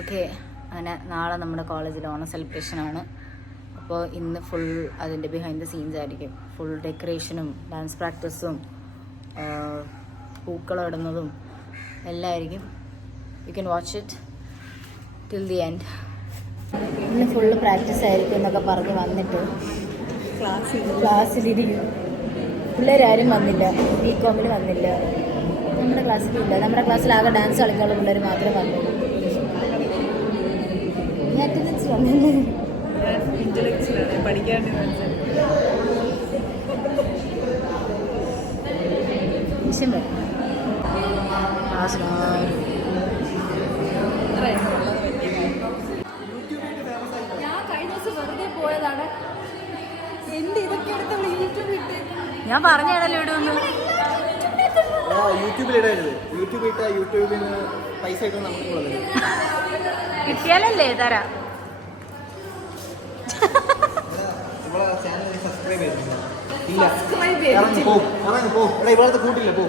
Okay. അങ്ങനെ നാളെ നമ്മുടെ കോളേജിൽ ഓണം സെലിബ്രേഷനാണ്. അപ്പോൾ ഇന്ന് ഫുൾ അതിൻ്റെ ബിഹൈൻഡ് ദ സീൻസ് ആയിരിക്കും. ഫുൾ ഡെക്കറേഷനും ഡാൻസ് പ്രാക്ടീസും പൂക്കളം ഇടുന്നതും എല്ലാം ആയിരിക്കും. You can watch it till the end. ഇന്ന് ഫുള്ള് പ്രാക്ടീസ് ആയിരിക്കും എന്നൊക്കെ പറഞ്ഞ് വന്നിട്ട് ക്ലാസ്സിലിരിക്കും. പിള്ളേരാരും വന്നില്ല, ബികോമിൽ വന്നില്ല, നമ്മുടെ ക്ലാസ്സിലില്ല. നമ്മുടെ ക്ലാസ്സിലാകെ ഡാൻസ് കളിക്കാനുള്ള പിള്ളേർ മാത്രമേ വന്നുള്ളൂ. അറ്റൻഡൻസ് വന്നില്ലേ? പോയതാണ്. ഞാൻ പറഞ്ഞാണല്ലോ ഇവിടെ ഒന്ന് യൂട്യൂബിലിടരുത്. യൂട്യൂബിൽ നിന്ന് പൈസ കിട്ടും നമുക്ക് കിട്ടിയാലല്ലേ തരാം. ചാനൽ സബ്സ്ക്രൈബ് ചെയ്തിട്ടില്ല. പോ ഇവിടെ കൂട്ടില്ല പോ.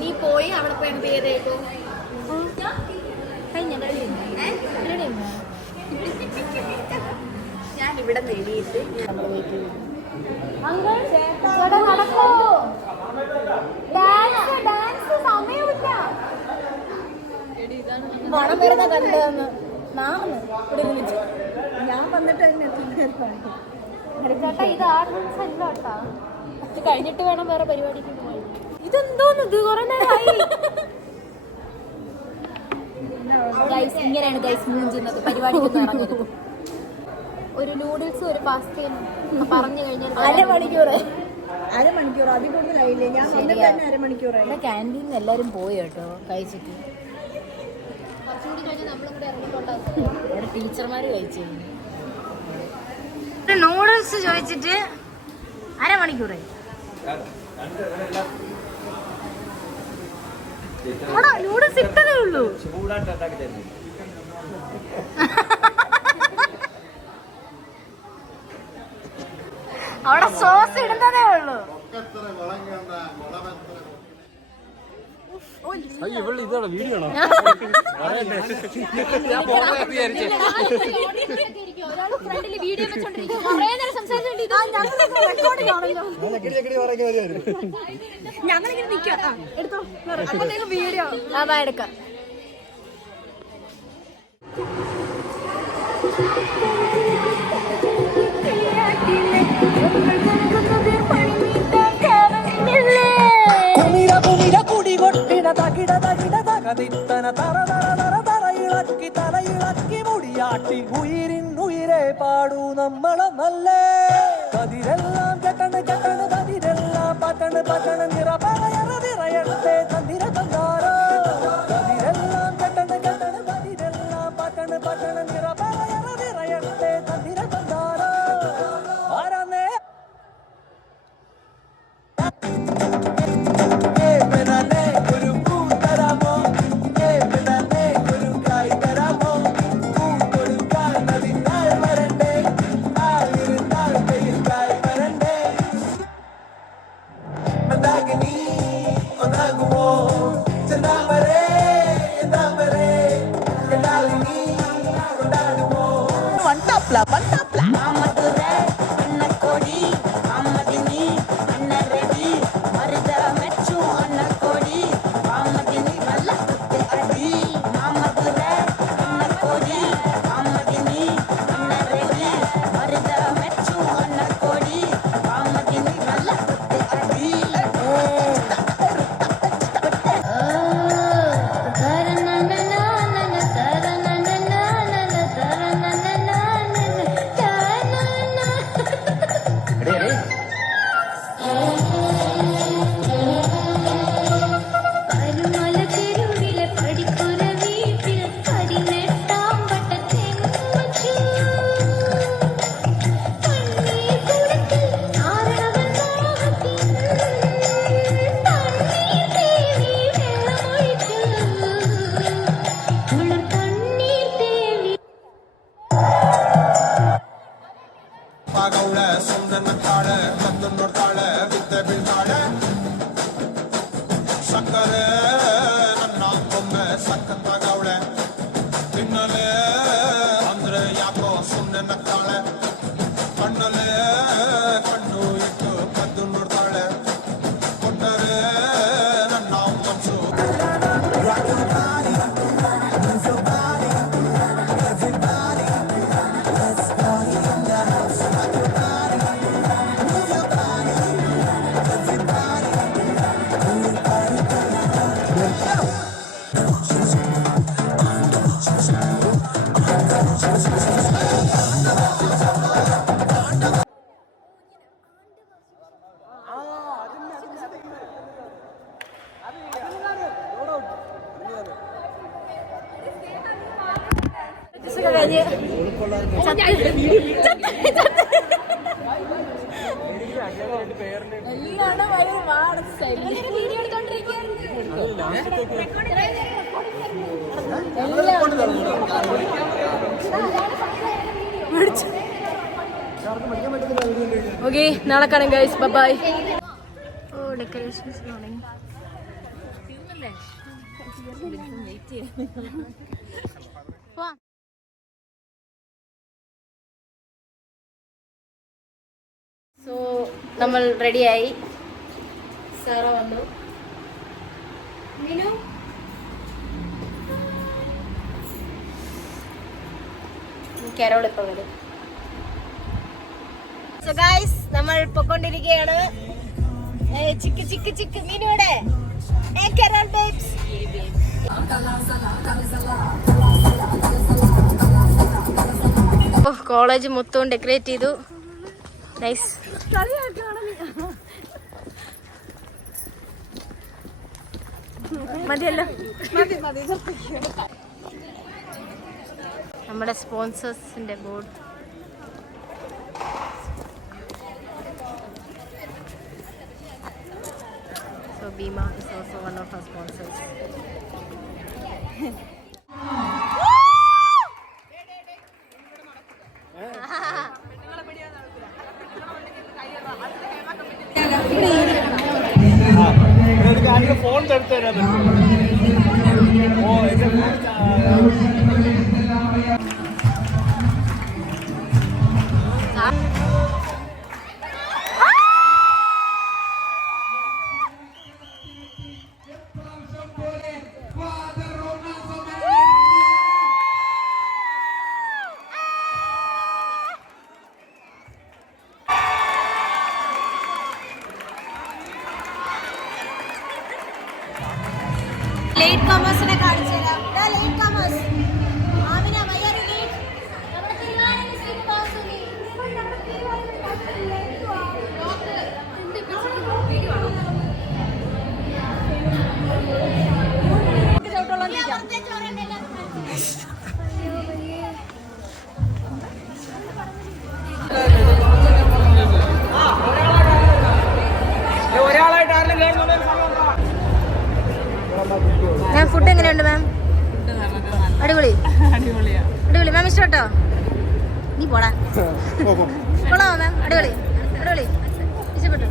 നീ പോയി അവിടെ പോയി എന്ത് ചെയ്തേക്കോ? ഞാൻ ഇവിടെ നേടിയിട്ട് നമ്മൾ വെയിറ്റ് ചെയ്തു. മണം വരുന്ന കണ്ടെന്ന് നാന്ന് ഇവിടെ വിളിച്ചു. ഞാൻ വന്നിട്ട് ചേട്ടാ ഇത് ആർട്ടാ ഇത് കഴിഞ്ഞിട്ട് വേണം വേറെ പരിപാടിക്ക് പോയി. ഇതെന്തോന്ന് ഇത് കുറെ നേരമായി. ഇങ്ങനെയാണ് ഗൈസ് മൂഞ്ചുന്നത് പരിപാടിക്ക് ഇറങ്ങരുത്. ഒരു നൂഡിൽസും ഒരു പാസ്തയും പറഞ്ഞു കഴിഞ്ഞാൽ അരമണിക്കൂർ അതിൽ കൂടുതലായില്ലേ? ഞാൻ വന്നിട്ട് തന്നെ അരമണിക്കൂറായി. ക്യാൻറ്റീനിൽ എല്ലാവരും പോയി കേട്ടോ കഴിച്ചിട്ട്. കുറച്ചുകൂടി കഴിഞ്ഞ് നമ്മളും കൂടെ ഇറങ്ങിക്കൊണ്ടാകും. ഇവിടെ ടീച്ചർമാർ കഴിച്ചു. നൂഡിൽസ് ചോദിച്ചിട്ട് അരമണിക്കൂറായി. നൂഡിൽസ് ഇട്ടതേ ഉള്ളൂ. അവിടെ സോസ് ഇടുന്നതേ ഉള്ളൂ. ഇതാണ് വീഡിയോ ആണോ? ഞങ്ങളിങ്ങനെ നിൽക്കാം. എടുത്തോ വീഡിയോ അതാ എടുക്കാം. തലയിളക്കി മുടിയാട്ടി ഉയിരിൻ ഉയിരെ പാടൂ നമ്മളെ നല്ല കതിരെല്ലാം കെട്ടണ് കെട്ടണ് കതിരെല്ലാം പറ്റണ് പറ്റണ് നിറ പറയറ നിറയട്ടെ തന്തിര തന്താരോ കതിരെല്ലാം കെട്ടണ് കെട്ടണ് കതിരെല്ലാം പറ്റണ് പറ്റണ് നിറ പറയറ നിറയട്ടെ തന്തിര തന്താരോ ആരാന്നേ ಸಕ್ಕತ್ತಾಗವಳ ಸುಮ್ಮನೆ ನಕ್ಕಾಳೆ ಕದ್ದು ನೋಡ್ತಾಳೆ ಬಿದ್ದೆ ಬೀಳ್ತಾಳೆ ಸಕ್ಕರೆ ನನ್ನ ಬೊಮ್ಮೆ ಸಕ್ಕತ್ತಾಗವಳೆ ತಿನ್ನಲೆ ಅಂದ್ರೆ ಯಾಕೋ ಸುಮ್ಮನೆ ನಕ್ಕಾಳೆ ಕಣ್ಣಲೆ ಕಣ್ಣು ಇಟ್ಟು ಕದ್ದು ನೋಡ್ತಾಳೆ ಕೊಟ್ಟರೆ ನನ್ನ ಮನಸ್ಸು ഓക്കെ, നാളെ കാണാം ഗൈസ്. ബൈ. ഓ, ഡെക്കറേഷൻസ് തുടങ്ങി. സോ നമ്മൾ റെഡിയായി. സാറ വന്നു. കരോൾ ഇപ്പൊ വരും. സോ ഗൈസ്, നമ്മൾ പൊക്കോണ്ടിരിക്കുകയാണ്. ചിക്ക് ചിക്ക് ചിക്ക് മീനോടെ കരോൾ ബേബ്സ്. കോളേജ് മൊത്തം ഡെക്കറേറ്റ് ചെയ്തു. നൈസ്. മതിയല്ലോ. നമ്മുടെ സ്പോൺസേഴ്സിന്റെ board. So Bima is also one of our sponsors. Phone എടുത്തു തരാൻ ലേറ്റ് കമേഴ്സിനെ കാണിച്ചു തരാം. Late comers. ആമിന വയ്യാറ് ലേറ്റ്. നമ്മുടെ തിരുവാതിര സീറ്റ് പാസുനി. നമ്മുടെ തിരുവാതിര മാം ഫുഡ് എങ്ങനെയുണ്ട് മാം? അടിപൊളി അടിപൊളി മാം ഇഷ്ടപ്പെട്ടോ? നീ പോടാ. കൊള്ളാമോ മാം? അടിപൊളി അടിപൊളി ഇഷ്ടപ്പെട്ടു.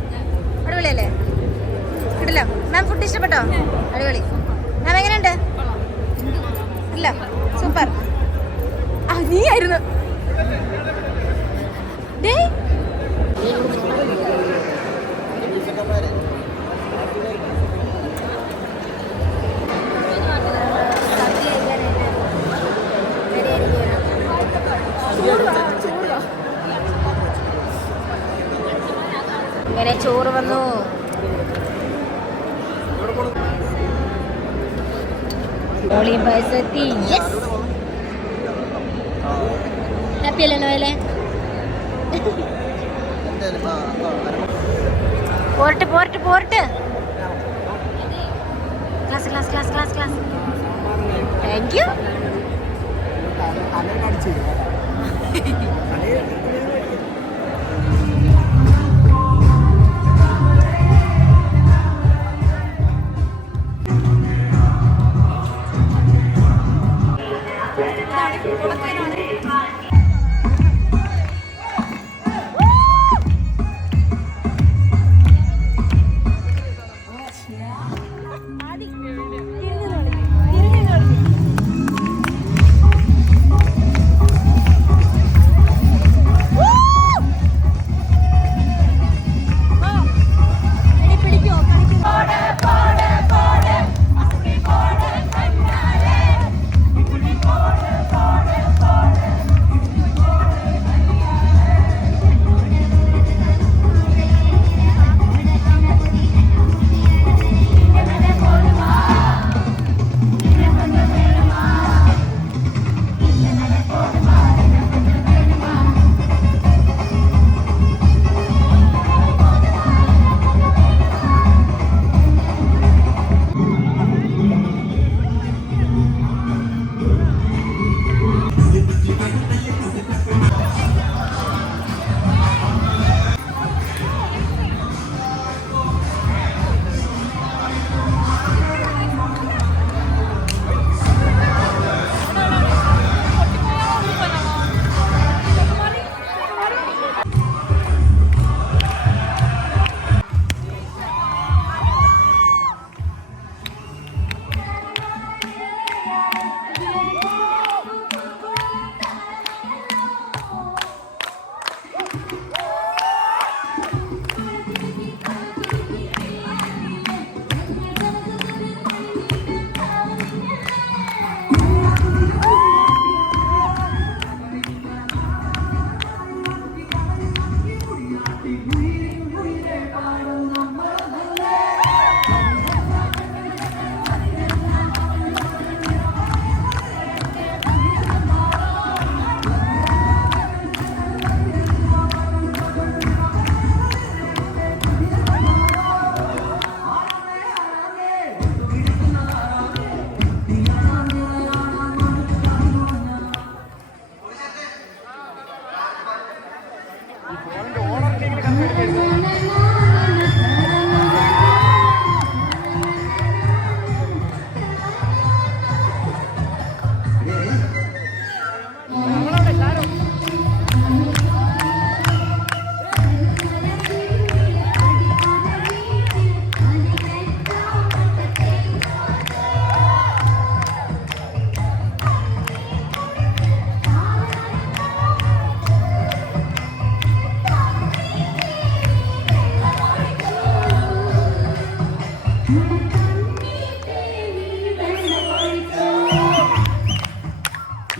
അടിപൊളിയല്ലേ? കിട്ടില്ല മാം? ഫുഡ് ഇഷ്ടപ്പെട്ടോ? അടിപൊളി മാം. എങ്ങനെയുണ്ട്? ഇല്ല, സൂപ്പർ. ആ, നീ ആയിരുന്നു. ഇങ്ങനെ ചോറ് വന്നു. ഹാപ്പി അല്ലേ നോയലെ? പോരട്ടെ പോരട്ടെ പോരട്ടെ. Class class class class class. Thank you.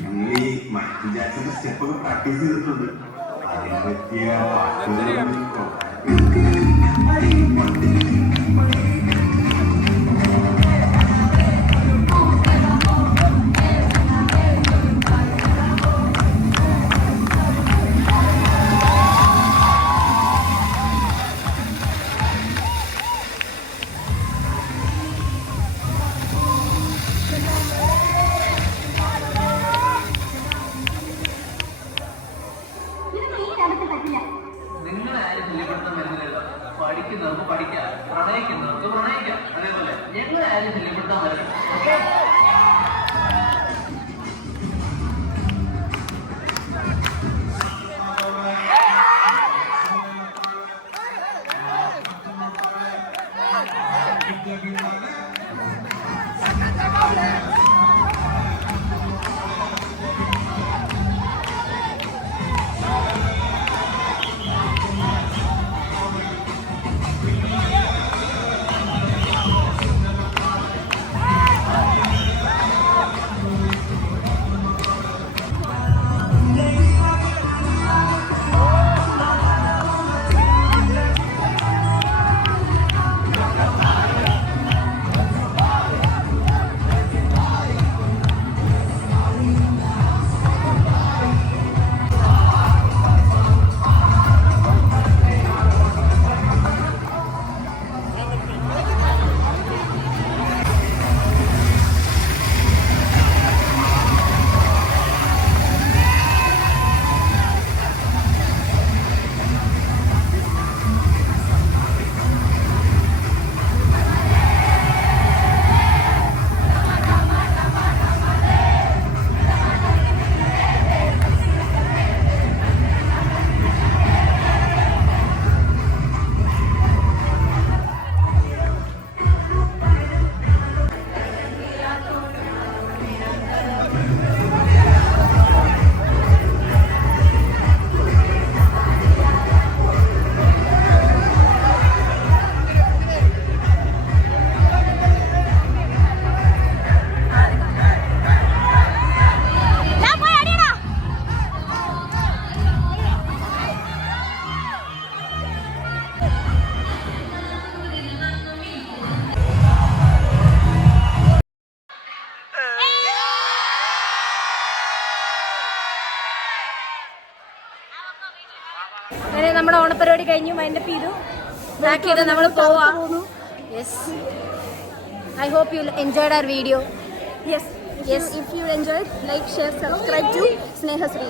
ഞങ്ങൾ ഈ മൈക്കിൾ ജാക്സന്റെ സ്റ്റെപ്പൊക്കെ പ്രാക്ടീസ് ചെയ്തിട്ടുണ്ട്. അതിനെ പറ്റിയ പാട്ടുകളൊന്നും പഠിക്കുന്നവർക്ക് പഠിക്കാം, പ്രണയിക്കുന്നവർക്ക് പ്രണയിക്കാം. അതേപോലെ ഞങ്ങളെ ആരും ശല്യപ്പെടുത്താൻ വരണം. അങ്ങനെ നമ്മുടെ ഓണപ്പരിപാടി കഴിഞ്ഞു, മൈൻഡപ്പ് ചെയ്തു, പാക്ക് ചെയ്ത് നമ്മൾ പോവാം. Yes, I hope you enjoyed our video. Yes. If you enjoyed, like, share, subscribe to Snehasri.